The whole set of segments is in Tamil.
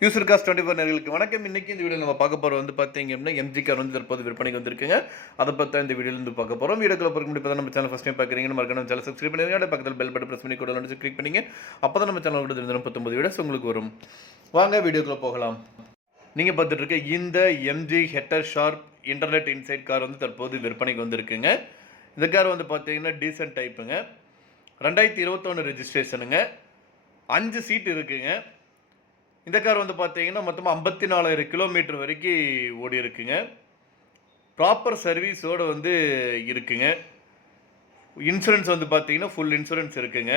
யூசர் காஸ்ட் டுவெண்ட்டி ஃபோர் நேர்களுக்கு வணக்கம். இன்னைக்கு இந்த வீடியோ நம்ம பார்க்க போகிறோம் வந்து பார்த்தீங்க அப்படின்னா எம்ஜி கார் வந்து தற்போது விற்பனைக்கு வந்திருக்குங்க. அதை பற்றி இந்த வீடியோலேருந்து பார்க்க போகிறோம் வீடியோக்குள்ள போகிற முடியும் நம்ம சேனல் ஃபஸ்ட் டைம் பார்க்குறீங்கன்னு மறக்காம சேனல் சப்ஸ்கிரைப் பண்ணிருங்க பக்கத்தில் பெல் பட்டன் ப்ரெஸ் பண்ணி கூட வந்து கிளிக் பண்ணிங்க. அப்போ தான் நம்ம சேனலோட இருந்த முப்பத்தொம்பது வீடியோஸ் உங்களுக்கு வரும். வாங்க வீடியோக்குள்ள போகலாம். நீங்கள் பார்த்துட்டு இருக்க இந்த MG Hector sharp internet inside car வந்து தற்போது விற்பனைக்கு வந்திருக்குங்க. இந்த கார் வந்து பார்த்தீங்கன்னா டீசன்ட் டைப்புங்க ரெண்டாயிரத்தி இருபத்தொன்று ரெஜிஸ்ட்ரேஷனுங்க அஞ்சு சீட் இருக்குங்க. இந்த கார் வந்து பார்த்தீங்கன்னா மொத்தமாக ஐம்பத்தி நாலாயிரம் கிலோமீட்டர் வரைக்கும் ஓடி இருக்குங்க ப்ராப்பர் சர்வீஸோடு வந்து இருக்குங்க. இன்சூரன்ஸ் வந்து பார்த்தீங்கன்னா ஃபுல் இன்சூரன்ஸ் இருக்குங்க.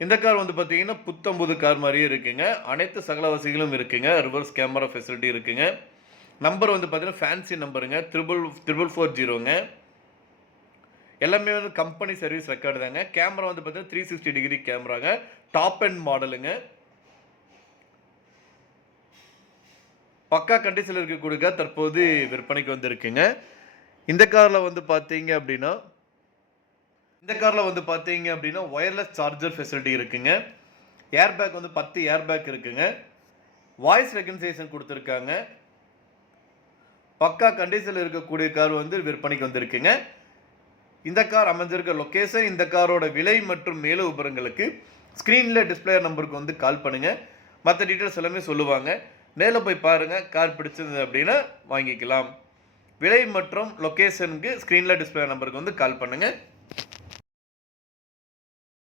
இந்த கார் வந்து பார்த்தீங்கன்னா புத்தம்புது கார் மாதிரியே இருக்குங்க. அனைத்து சகல வசதிகளும் இருக்குங்க. ரிவர்ஸ் கேமரா ஃபெசிலிட்டி இருக்குங்க. நம்பர் வந்து பார்த்தீங்கன்னா ஃபேன்சி நம்பருங்க த்ரிபிள் த்ரிபிள் ஃபோர் ஜீரோங்க எல்லாமே வந்து கம்பெனி சர்வீஸ் ரெக்கார்டு தாங்க. கேமரா வந்து பார்த்தீங்கன்னா த்ரீ சிக்ஸ்டி டிகிரி கேமராங்க டாப் அண்ட் மாடலுங்க பக்கா கண்டிஷனில் இருக்கக்கூடிய கார் தற்போது விற்பனைக்கு வந்திருக்குங்க. இந்த காரில் வந்து பார்த்தீங்க அப்படின்னா இந்த காரில் வந்து பார்த்தீங்க அப்படின்னா ஒயர்லெஸ் சார்ஜர் ஃபெசிலிட்டி இருக்குங்க. ஏர் பேக் வந்து பத்து ஏர் பேக் இருக்குங்க. வாய்ஸ் ரெகனைசேஷன் கொடுத்துருக்காங்க. பக்கா கண்டிஷனில் இருக்கக்கூடிய கார் வந்து விற்பனைக்கு வந்திருக்குங்க. இந்த கார் அமைஞ்சிருக்க லொக்கேஷன் இந்த காரோட விலை மற்றும் மேலும் விபரங்களுக்கு ஸ்க்ரீனில் டிஸ்பிளே நம்பருக்கு வந்து கால் பண்ணுங்கள் மற்ற டீட்டெயில்ஸ் எல்லாமே சொல்லுவாங்க. நேரில் போய் பாருங்கள் கார் பிடிச்சது அப்படின்னா வாங்கிக்கலாம். விலை மற்றும் லொக்கேஷனுக்கு ஸ்க்ரீனில் டிஸ்பிளே நம்பருக்கு வந்து கால் பண்ணுங்கள்